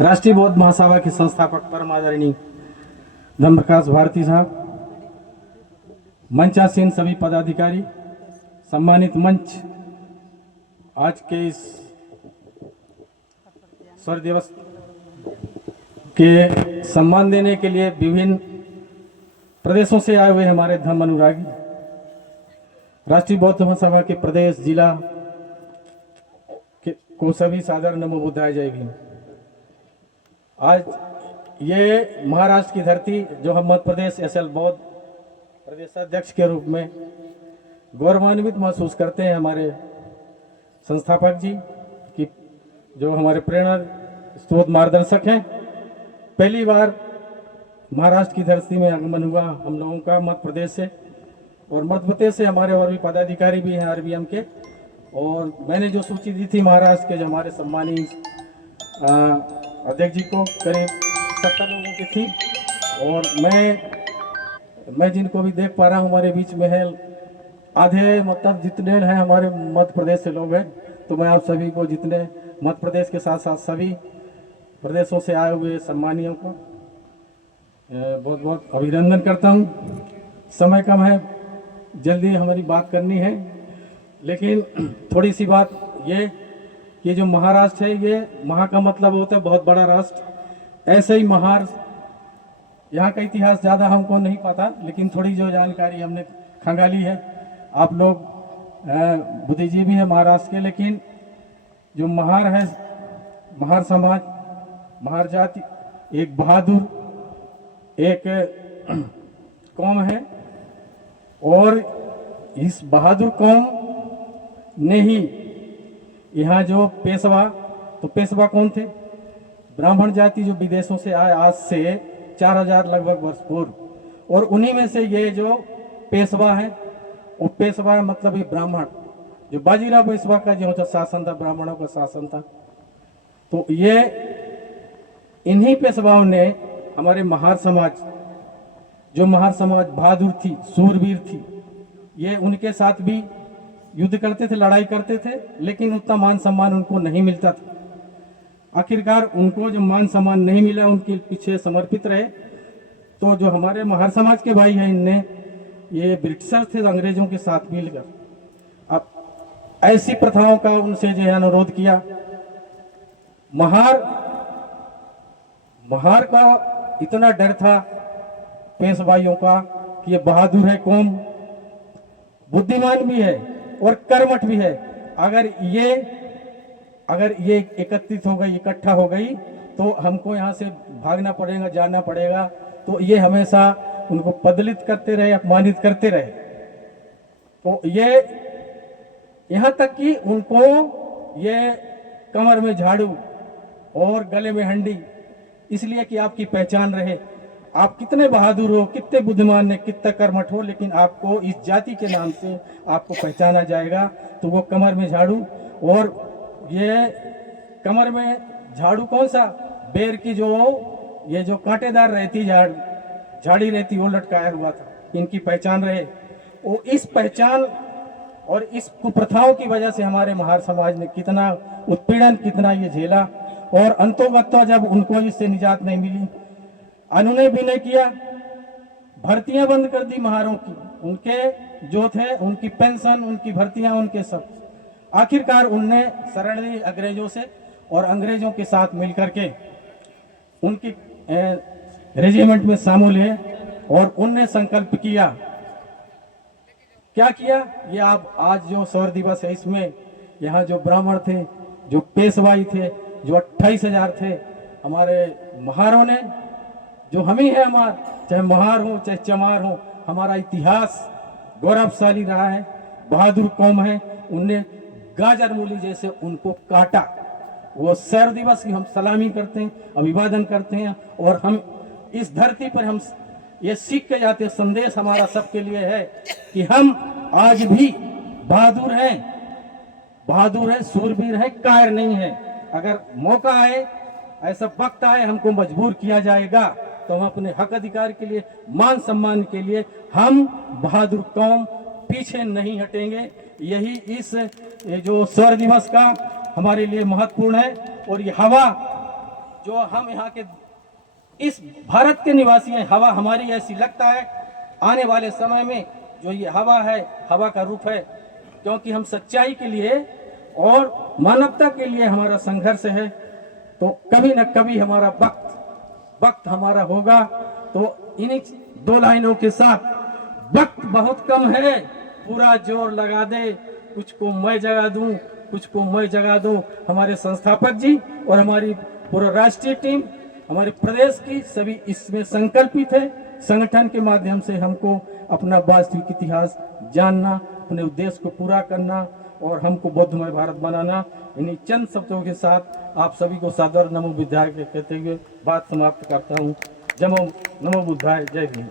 राष्ट्रीय बौद्ध महासभा के संस्थापक परम आदरणीय धम्म प्रकाश भारती साहब, मंचासीन सभी पदाधिकारी, सम्मानित मंच, आज के इस स्वर्ण दिवस के सम्मान देने के लिए विभिन्न प्रदेशों से आए हुए हमारे धम्म अनुरागी, राष्ट्रीय बौद्ध महासभा के प्रदेश जिला को सभी सादर नमो बुद्धाय जय भीम। आज ये महाराष्ट्र की धरती, जो हम मध्य प्रदेश एसएल बौद्ध प्रदेशाध्यक्ष के रूप में गौरवान्वित महसूस करते हैं, हमारे संस्थापक जी की जो हमारे प्रेरणा स्रोत मार्गदर्शक हैं। पहली बार महाराष्ट्र की धरती में आगमन हुआ हम लोगों का मध्य प्रदेश से, और मध्य प्रदेश से हमारे और भी पदाधिकारी भी हैं आरबीएम के। और मैंने जो सूची दी थी महाराष्ट्र के जो हमारे सम्मानित अध्यक्ष जी को, करीब 70 लोगों की थी, और मैं जिनको भी देख पा रहा हूँ हमारे बीच में है आधे, मतलब जितने हैं हमारे मध्य प्रदेश से लोग हैं। तो मैं आप सभी को, जितने मध्य प्रदेश के साथ साथ सभी प्रदेशों से आए हुए सम्मानियों को बहुत बहुत अभिनंदन करता हूँ। समय कम है, जल्दी हमारी बात करनी है, लेकिन थोड़ी सी बात ये जो महाराष्ट्र है, ये महा का मतलब होता है बहुत बड़ा राष्ट्र। ऐसे ही महाराष्ट्र, यहाँ का इतिहास ज़्यादा हमको नहीं पता, लेकिन थोड़ी जो जानकारी हमने खंगाली है। आप लोग बुद्धिजीवी हैं महाराष्ट्र के, लेकिन जो महार है, महार समाज, महार जाति एक बहादुर एक कौम है, और इस बहादुर कौम ने ही यहाँ जो पेशवा, तो पेशवा कौन थे? ब्राह्मण जाति जो विदेशों से आए आज से 4000 लगभग वर्ष पूर्व, और उन्हीं में से ये जो पेशवा है, वो पेशवा मतलब ये ब्राह्मण, जो बाजीराव पेशवा का जो शासन था, ब्राह्मणों का शासन था। तो ये इन्हीं पेशवाओं ने हमारे महार समाज, जो महार समाज बहादुर थी, सूरवीर थी, ये उनके साथ भी युद्ध करते थे, लड़ाई करते थे, लेकिन उतना मान सम्मान उनको नहीं मिलता था। आखिरकार उनको जो मान सम्मान नहीं मिला, उनके पीछे समर्पित रहे। तो जो हमारे महार समाज के भाई हैं, इनने ये ब्रिटिशर थे अंग्रेजों के साथ मिलकर अब ऐसी प्रथाओं का उनसे जो है अनुरोध किया। महार का इतना डर था पेशवाइयों का कि ये बहादुर है कौम, बुद्धिमान भी है और कर्मठ भी है। अगर ये एकत्रित हो गई, इकट्ठा हो गई, तो हमको यहाँ से भागना पड़ेगा, जाना पड़ेगा। तो ये हमेशा उनको पदलित करते रहे, अपमानित करते रहे। तो ये यहाँ तक कि उनको ये कमर में झाड़ू और गले में हंडी, इसलिए कि आपकी पहचान रहे, आप कितने बहादुर हो, कितने बुद्धिमान है, कितना कर्मठ हो, लेकिन आपको इस जाति के नाम से आपको पहचाना जाएगा। तो वो कमर में झाड़ू, और ये कमर में झाड़ू कौन सा? बेर की ये जो कांटेदार रहती झाड़ी रहती, वो लटकाया हुआ था। इनकी पहचान रहे। वो इस पहचान और इस कुप्रथाओं की वजह से हमारे महार समाज ने कितना उत्पीड़न, कितना ये झेला, और अंतोगत्वा जब उनको इससे निजात नहीं मिली, अनुनय भी नहीं किया, भर्तियां बंद कर दी महारों की, उनके जो थे उनकी पेंशन, उनकी भर्तियां, उनके सब। आखिरकार उनने शरण ली अंग्रेजों से, और अंग्रेजों के साथ मिलकर के उनकी रेजिमेंट में शामिल है, और उनने संकल्प किया। क्या किया? ये आप आज जो स्वर्ण दिवस है, इसमें यहाँ जो ब्राह्मण थे, जो पेशवाई थे, जो 28,000 थे, हमारे महारों ने, जो हम ही है, चाहे महार हो चाहे चमार हो, हमारा इतिहास गौरवशाली रहा है, बहादुर कौम है। उनने गाजर मूली जैसे उनको काटा। वो स्वर्ण दिवस की हम सलामी करते हैं, अभिवादन करते हैं, और हम इस धरती पर हम ये सीख के जाते हैं। संदेश हमारा सबके लिए है कि हम आज भी बहादुर हैं, सूरवीर हैं, कायर नहीं है। अगर मौका आए, ऐसा वक्त आए, हमको मजबूर किया जाएगा, तो हम अपने हक अधिकार के लिए, मान सम्मान के लिए, हम बहादुर कौम पीछे नहीं हटेंगे। यही इस जो स्वर्ण दिवस का हमारे लिए महत्वपूर्ण है। और ये हवा जो हम यहाँ के इस भारत के निवासी हैं, हवा हमारी ऐसी लगता है आने वाले समय में जो ये हवा है, हवा का रूप है, क्योंकि हम सच्चाई के लिए और मानवता के लिए हमारा संघर्ष है। तो कभी न कभी हमारा वक्त हमारा होगा। तो इन्हीं 2 लाइनों के साथ, वक्त बहुत कम है, पूरा जोर लगा दे, कुछ को मैं जगा दूं, कुछ को मैं जगा दूं। हमारे संस्थापक जी और हमारी पूरा राष्ट्रीय टीम, हमारे प्रदेश की सभी इसमें संकल्पित है। संगठन के माध्यम से हमको अपना वास्तविक इतिहास जानना, अपने उद्देश्य को पूरा करना और हमको बौद्धमय भारत बनाना। इन्हीं चंद शब्दों के साथ आप सभी को सादर नमो बुद्धाय कहते हुए बात समाप्त करता हूँ। जमो नमो बुद्धाय, जय भीम।